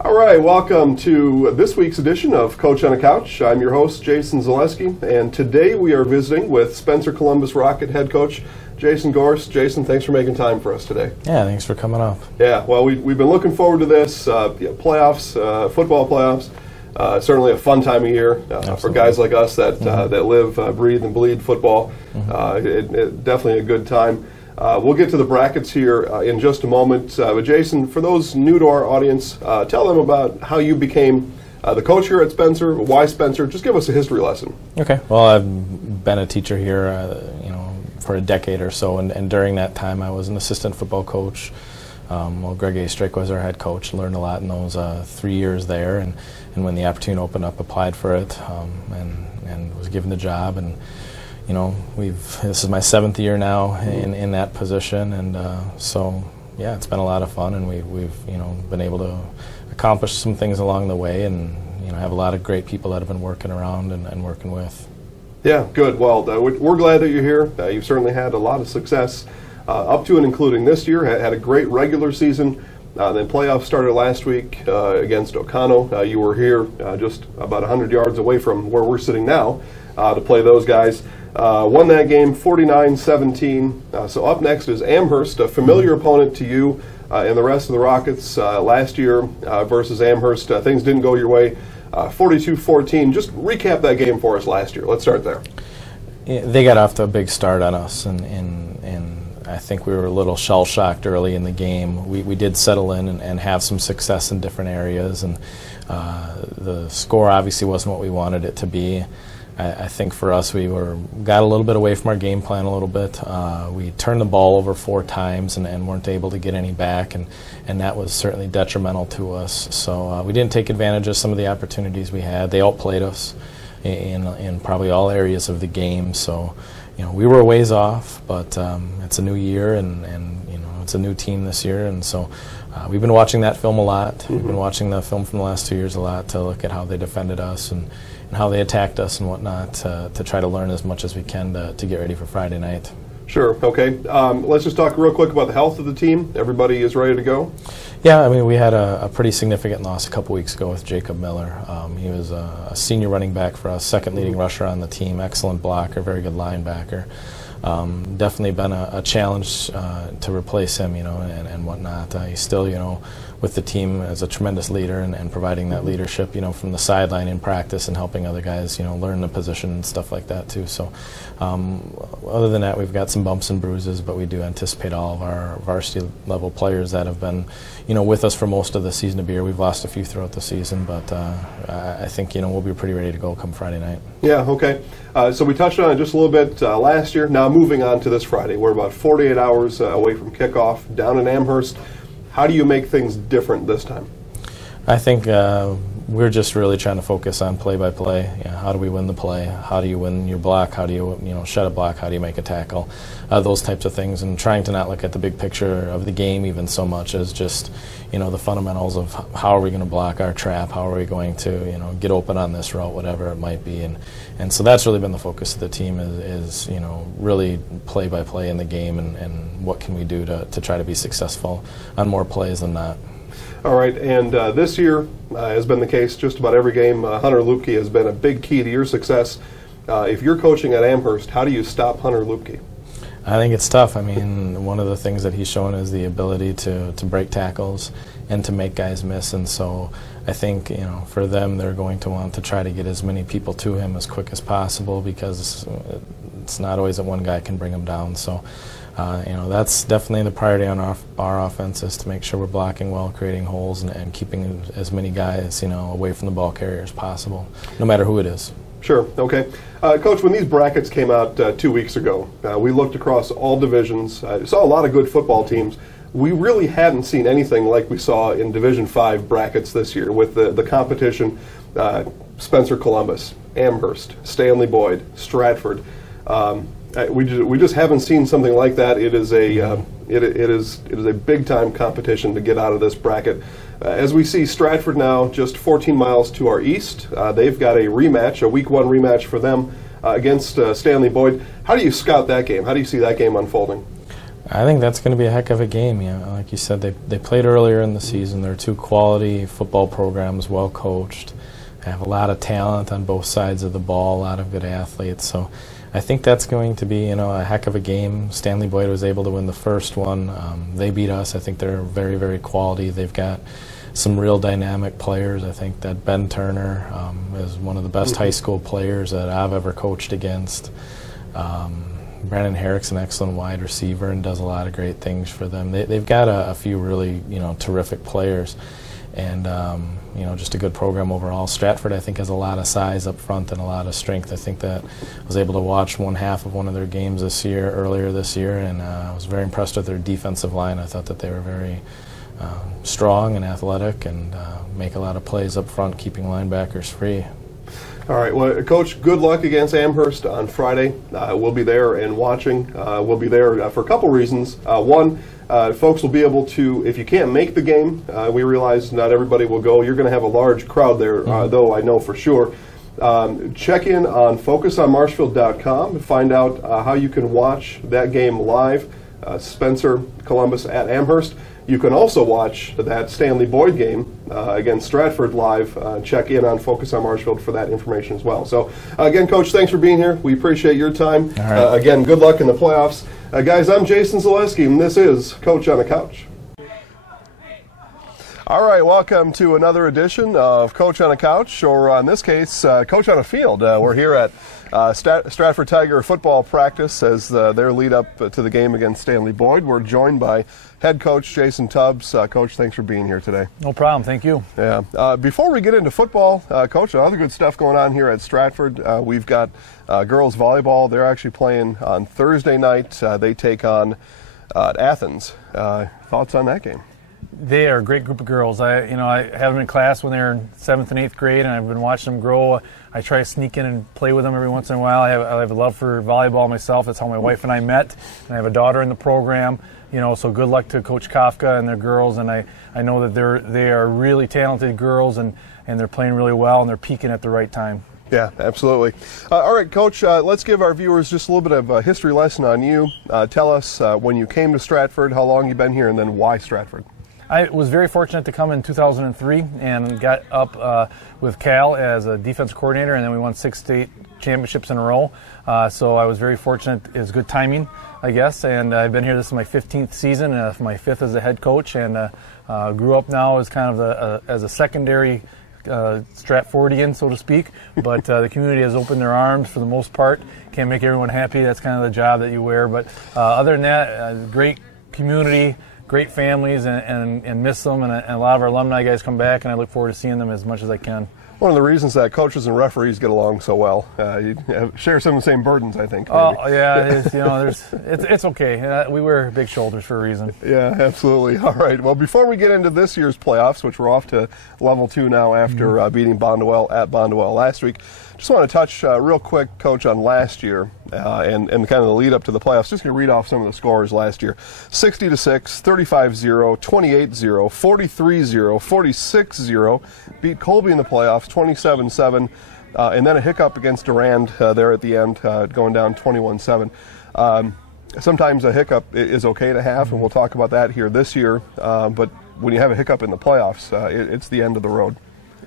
All right, welcome to this week's edition of Coach on a Couch. I'm your host, Jason Zaleski, and today we are visiting with Spencer Columbus Rocket head coach Jason Gorst. Jason, thanks for making time for us today. Yeah, thanks for coming up. Yeah, well, we've been looking forward to this, playoffs, football playoffs. Certainly a fun time of year for guys like us that live, breathe, and bleed football. Definitely a good time. We'll get to the brackets here in just a moment. But Jason, for those new to our audience, tell them about how you became the coach here at Spencer, why Spencer. Just give us a history lesson. Okay. Well, I've been a teacher here, for a decade or so, and during that time I was an assistant football coach. Greg A. Strick was our head coach. Learned a lot in those 3 years there, and when the opportunity opened up, applied for it, and was given the job. And this is my 7th year now in that position, and so yeah, it's been a lot of fun, and we've been able to accomplish some things along the way, and have a lot of great people that have been working around and working with. Yeah, good. Well, we're glad that you're here. You've certainly had a lot of success up to and including this year. Had a great regular season. Then playoffs started last week against O'Connell. You were here just about 100 yards away from where we're sitting now to play those guys. Won that game 49-17. So up next is Amherst, a familiar opponent to you and the rest of the Rockets last year versus Amherst. Things didn't go your way. 42-14. Just recap that game for us last year. Let's start there. Yeah, they got off to a big start on us, and I think we were a little shell-shocked early in the game. We did settle in and have some success in different areas, and the score obviously wasn't what we wanted it to be. I think for us, we got a little bit away from our game plan a little bit. We turned the ball over 4 times and weren't able to get any back, and that was certainly detrimental to us. So we didn't take advantage of some of the opportunities we had. They outplayed us in probably all areas of the game. So we were a ways off, but it's a new year, and it's a new team this year, and so we've been watching that film a lot. We've been watching the film from the last 2 years a lot to look at how they defended us and how they attacked us and whatnot to try to learn as much as we can to get ready for Friday night. Sure. Okay. Let's just talk real quick about the health of the team. Everybody is ready to go? Yeah, I mean, we had a pretty significant loss a couple weeks ago with Jacob Miller. He was a senior running back for us, second leading rusher on the team, excellent blocker, very good linebacker. Definitely been a challenge to replace him, and whatnot. He's still, with the team as a tremendous leader and providing that leadership, from the sideline in practice and helping other guys, learn the position and stuff like that too. So other than that, we've got some bumps and bruises, but we do anticipate all of our varsity level players that have been, with us for most of the season to be here. We've lost a few throughout the season, but I think, we'll be pretty ready to go come Friday night. Yeah, okay. So we touched on it just a little bit last year. Now moving on to this Friday, we're about 48 hours away from kickoff down in Amherst. How do you make things different this time? I think we're just really trying to focus on play-by-play. How do we win the play? How do you win your block? How do you, shut a block? How do you make a tackle? Those types of things, and trying to not look at the big picture of the game even so much as just, the fundamentals of how are we going to block our trap? How are we going to, get open on this route, whatever it might be. And so that's really been the focus of the team is really play-by-play in the game and what can we do to try to be successful on more plays than not. All right, and this year has been the case just about every game. Hunter Lupke has been a big key to your success. If you're coaching at Amherst, how do you stop Hunter Lupke? I think it's tough. I mean, one of the things that he's shown is the ability to break tackles and to make guys miss, and so I think, for them, they're going to want to try to get as many people to him as quick as possible because it's not always that one guy can bring him down. So that's definitely the priority on our offense, is to make sure we're blocking well, creating holes, and keeping as many guys, away from the ball carrier as possible, no matter who it is. Sure. Okay. Coach, when these brackets came out 2 weeks ago, we looked across all divisions, saw a lot of good football teams. We really hadn't seen anything like we saw in Division 5 brackets this year with the competition. Spencer Columbus, Amherst, Stanley Boyd, Stratford. We just haven't seen something like that. It is a big time competition to get out of this bracket. As we see, Stratford now just 14 miles to our east. They've got a rematch, a Week 1 rematch for them against Stanley Boyd. How do you scout that game? How do you see that game unfolding? I think that's going to be a heck of a game. You know, like you said, they played earlier in the season. They're two quality football programs, well coached. They have a lot of talent on both sides of the ball, a lot of good athletes. So I think that's going to be, you know, a heck of a game. Stanley Boyd was able to win the first one. They beat us. I think they're very, very quality. They've got some real dynamic players. I think that Ben Turner is one of the best high school players that I've ever coached against. Brandon Herrick's an excellent wide receiver and does a lot of great things for them. They've got a few really, you know, terrific players, and you know, just a good program overall. Stratford, I think, has a lot of size up front and a lot of strength. I think that I was able to watch one half of one of their games earlier this year, and I was very impressed with their defensive line. I thought that they were very strong and athletic and make a lot of plays up front, keeping linebackers free. All right, well, Coach, good luck against Amherst on Friday. We'll be there and watching. We'll be there for a couple reasons. One, folks will be able to, if you can't make the game, we realize not everybody will go. You're going to have a large crowd there, though, I know for sure. Check in on focusonmarshfield.com to find out how you can watch that game live. Spencer Columbus at Amherst. You can also watch that Stanley Boyd game against Stratford live. Check in on Focus on Marshfield for that information as well. So, again, Coach, thanks for being here. We appreciate your time. Again, good luck in the playoffs. Guys, I'm Jason Zaleski, and this is Coach on the Couch. All right, welcome to another edition of Coach on a Couch, or in this case, Coach on a Field. We're here at Stratford Tiger football practice as their lead up to the game against Stanley Boyd. We're joined by head coach Jason Tubbs. Coach, thanks for being here today. No problem, thank you. Yeah. Before we get into football, Coach, other good stuff going on here at Stratford. We've got girls volleyball. They're actually playing on Thursday night. They take on Athens. Thoughts on that game? They are a great group of girls. I have them in class when they're in 7th and 8th grade, and I've been watching them grow. I try to sneak in and play with them every once in a while. I have a love for volleyball myself. That's how my wife and I met. And I have a daughter in the program. So good luck to Coach Kafka and their girls. And I know that they are really talented girls, and they're playing really well, and they're peaking at the right time. Yeah, absolutely. All right, Coach, let's give our viewers just a little bit of a history lesson on you. Tell us when you came to Stratford, how long you've been here, and then why Stratford. I was very fortunate to come in 2003 and got up with Cal as a defense coordinator, and then we won 6 state championships in a row. So I was very fortunate. It was good timing, I guess, and I've been here. This is my 15th season, my 5th as a head coach, and grew up now as kind of as a secondary Stratfordian, so to speak. But the community has opened their arms for the most part. Can't make everyone happy. That's kind of the job that you wear. But other than that, great community, great families, and miss them, and a lot of our alumni guys come back, and I look forward to seeing them as much as I can. One of the reasons that coaches and referees get along so well, you share some of the same burdens, I think. Maybe. Oh yeah, it's okay. We wear big shoulders for a reason. Yeah, absolutely. All right. Well, before we get into this year's playoffs, which we're off to level 2 now after beating Bondwell at Bondwell last week, just want to touch real quick, Coach, on last year and kind of the lead up to the playoffs. Just going to read off some of the scores last year: 60-6, 35-0, 28-0, 43-0, 46-0. Beat Colby in the playoffs, 27-7, and then a hiccup against Durand there at the end, going down 21-7. Sometimes a hiccup is okay to have, and we'll talk about that here this year. But when you have a hiccup in the playoffs, it's the end of the road.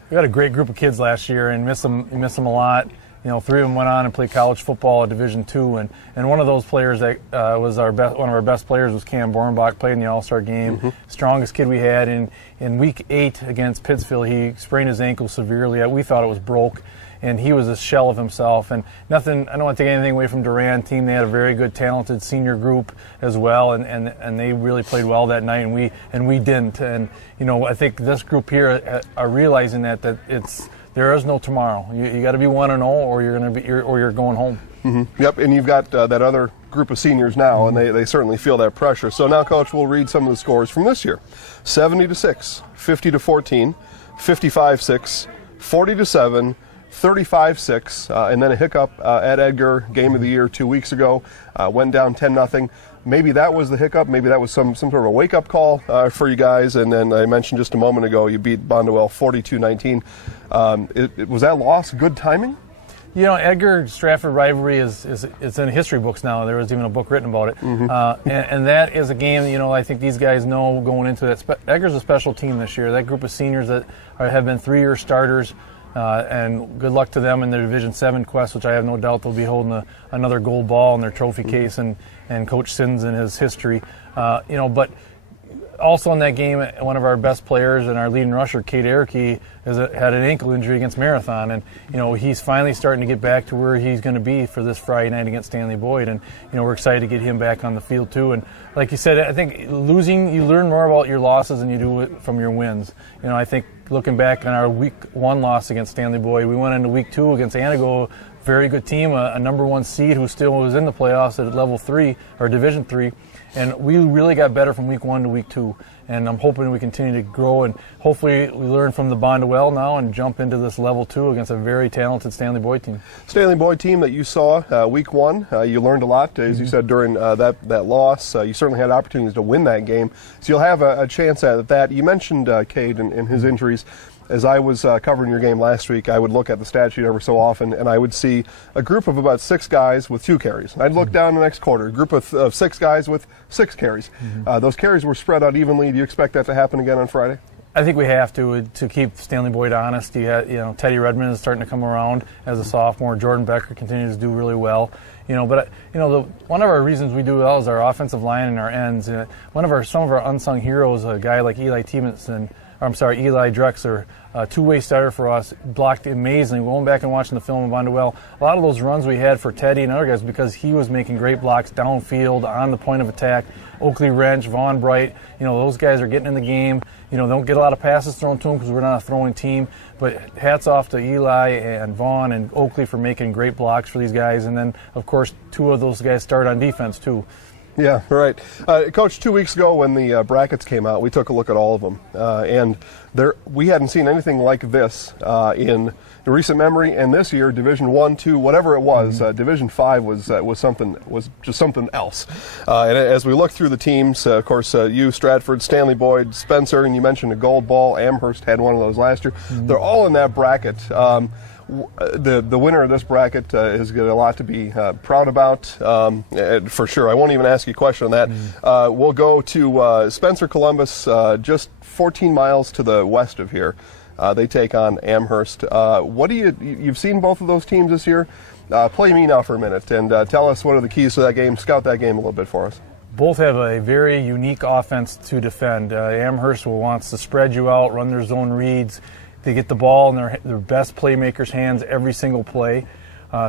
We had a great group of kids last year, and miss them a lot. 3 of them went on and played college football at Division II, and one of those players that was one of our best players was Cam Bornbach, played in the All-Star game. Strongest kid we had. In week 8 against Pittsfield, he sprained his ankle severely. We thought it was broke, and he was a shell of himself. And nothing. I don't want to take anything away from Durand team. They had a very good, talented senior group as well, and they really played well that night, and we didn't. And I think this group here are realizing that there is no tomorrow. You got to be 1-0, or you're going home. Yep, and you've got that other group of seniors now, and they certainly feel that pressure. So now, Coach, we'll read some of the scores from this year: 70-6, 50-14, 55-6, 40-7. 35-6, and then a hiccup at Edgar, game of the year 2 weeks ago, went down 10-0. Maybe that was the hiccup. Maybe that was some sort of a wake-up call for you guys. And then I mentioned just a moment ago, you beat Bondwell 42-19. Was that loss good timing? You know, Edgar-Stratford rivalry is in history books now. There was even a book written about it. And that is a game that, you know, I think these guys know going into it. Edgar's a special team this year. That group of seniors that have been 3-year starters, and good luck to them in their Division 7 quest, which I have no doubt they'll be holding another gold ball in their trophy case, and Coach Sins and his history. You know, but also in that game, one of our best players and our leading rusher, Kate Erke, had an ankle injury against Marathon, and you know he's finally starting to get back to where he's going to be for this Friday night against Stanley Boyd, and you know we're excited to get him back on the field too. And like you said, I think losing, you learn more about your losses than you do it from your wins. You know, I think looking back on our Week 1 loss against Stanley Boyd, we went into Week 2 against Anago, very good team, a #1 seed who still was in the playoffs at Level 3 or Division 3. And we really got better from Week 1 to Week 2. And I'm hoping we continue to grow, and hopefully we learn from the Bondwell now and jump into this Level 2 against a very talented Stanley Boyd team. Stanley Boyd team that you saw Week 1, you learned a lot, as you said, during that loss. You certainly had opportunities to win that game. So you'll have a chance at that. You mentioned Cade and his injuries. As I was covering your game last week, I would look at the stat sheet every so often, and I would see a group of about 6 guys with 2 carries. I'd look down the next quarter, a group of 6 guys with 6 carries. Those carries were spread out evenly. Do you expect that to happen again on Friday? I think we have to keep Stanley Boyd honest. You know, Teddy Redmond is starting to come around as a sophomore. Jordan Becker continues to do really well. You know, but you know, one of our reasons we do well is our offensive line and our ends. Some of our unsung heroes, a guy like Eli Drexler, two-way starter for us, blocked amazingly. Going back and watching the film of Bondwell, a lot of those runs we had for Teddy and other guys because he was making great blocks downfield on the point of attack. Oakley Wrench, Vaughn Bright, you know, those guys are getting in the game. You know, don't get a lot of passes thrown to them because we're not a throwing team. But hats off to Eli and Vaughn and Oakley for making great blocks for these guys. And then, of course, 2 of those guys start on defense, too. Yeah, right. Coach, 2 weeks ago when the brackets came out, we took a look at all of them. And we hadn't seen anything like this in recent memory. And this year, Division 1, 2, whatever it was, Division 5 was just something else. And as we look through the teams, of course, you, Stratford, Stanley Boyd, Spencer, and you mentioned a gold ball. Amherst had one of those last year. They're all in that bracket. The winner of this bracket has got a lot to be proud about, for sure. I won't even ask you a question on that. We'll go to Spencer Columbus, just 14 miles to the west of here. They take on Amherst. What do you've seen both of those teams this year? Play me now for a minute and tell us what are the keys to that game. Scout that game a little bit for us. Both have a very unique offense to defend. Amherst wants to spread you out, run their zone reads. They get the ball in their best playmakers' hands every single play.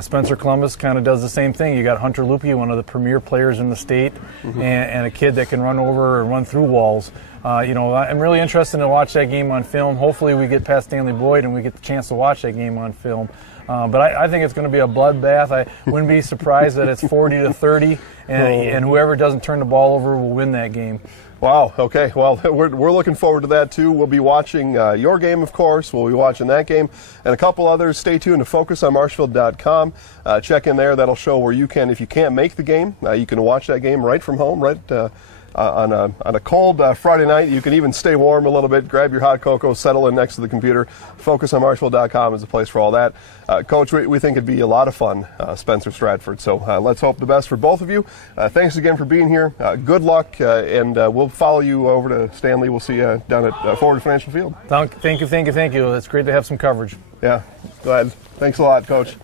Spencer Columbus kind of does the same thing. You got Hunter Lupie, one of the premier players in the state, and a kid that can run over and run through walls. You know, I'm really interested to watch that game on film. Hopefully we get past Stanley Boyd and we get the chance to watch that game on film. But I think it's going to be a bloodbath. I wouldn't be surprised that it's 40-30, and whoever doesn't turn the ball over will win that game. Wow, okay. Well, we're looking forward to that, too. We'll be watching your game, of course. We'll be watching that game and a couple others. Stay tuned to FocusOnMarshfield.com. Check in there. That'll show where you can, if you can't make the game, you can watch that game right from home, right on a cold Friday night. You can even stay warm a little bit, grab your hot cocoa, settle in next to the computer. FocusOnMarshfield.com is the place for all that. Coach, we think it'd be a lot of fun, Spencer Stratford. So let's hope the best for both of you. Thanks again for being here. Good luck, and we'll follow you over to Stanley. We'll see you down at Forward Financial Field. Thank you. It's great to have some coverage. Yeah, glad. Thanks a lot, Coach.